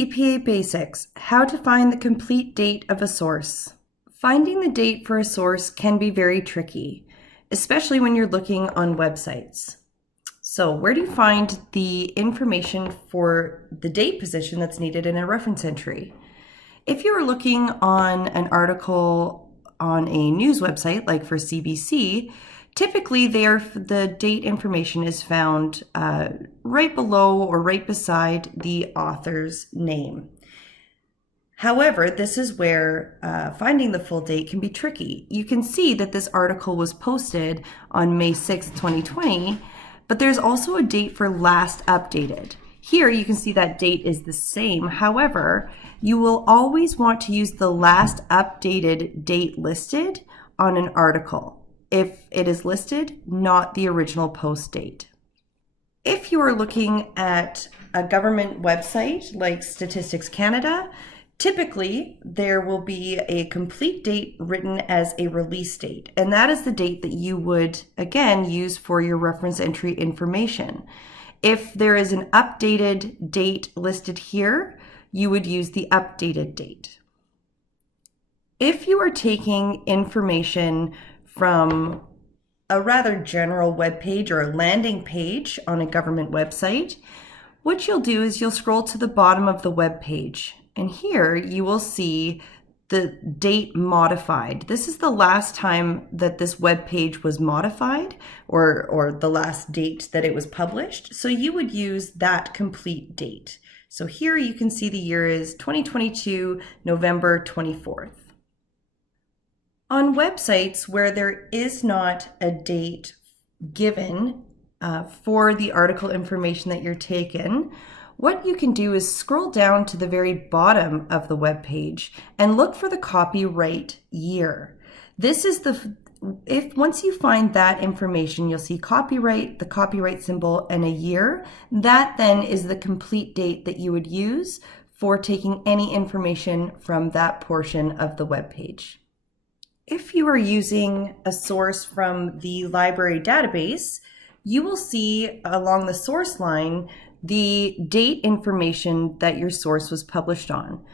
EPA Basics, how to find the complete date of a source. Finding the date for a source can be very tricky, especially when you're looking on websites. So where do you find the information for the date position that's needed in a reference entry? If you are looking on an article on a news website, like for CBC, typically the date information is found right below or right beside the author's name. However, this is where finding the full date can be tricky. You can see that this article was posted on May 6, 2020, but there's also a date for last updated. Here you can see that date is the same. However, you will always want to use the last updated date listed on an article if it is listed, not the original post date. If you are looking at a government website like Statistics Canada, typically there will be a complete date written as a release date, and that is the date that you would, again, use for your reference entry information. If there is an updated date listed here, you would use the updated date. If you are taking information from a rather general web page or a landing page on a government website, what you'll do is you'll scroll to the bottom of the web page, and here you will see the date modified. This is the last time that this web page was modified, or the last date that it was published. So you would use that complete date. So here you can see the year is 2022, November 24th. On websites where there is not a date given for the article information that you're taking, what you can do is scroll down to the very bottom of the web page and look for the copyright year. This is once you find that information, you'll see copyright, the copyright symbol, and a year. That then is the complete date that you would use for taking any information from that portion of the web page. If you are using a source from the library database, you will see along the source line the date information that your source was published on.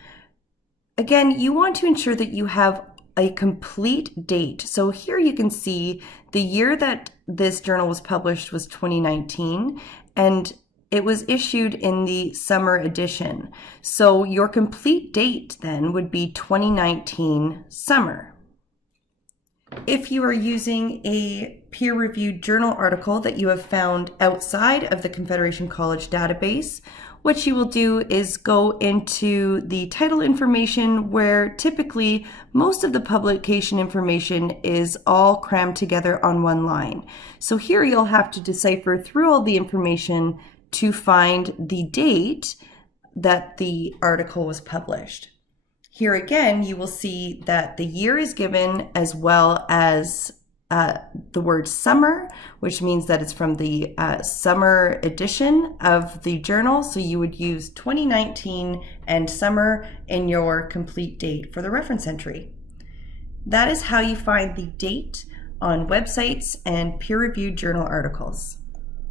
Again, you want to ensure that you have a complete date. So here you can see the year that this journal was published was 2019, and it was issued in the summer edition. So your complete date then would be 2019 summer. If you are using a peer-reviewed journal article that you have found outside of the Confederation College database, what you will do is go into the title information, where typically most of the publication information is all crammed together on one line. So here you'll have to decipher through all the information to find the date that the article was published. Here again, you will see that the year is given, as well as the word summer, which means that it's from the summer edition of the journal. So you would use 2019 and summer in your complete date for the reference entry. That is how you find the date on websites and peer-reviewed journal articles.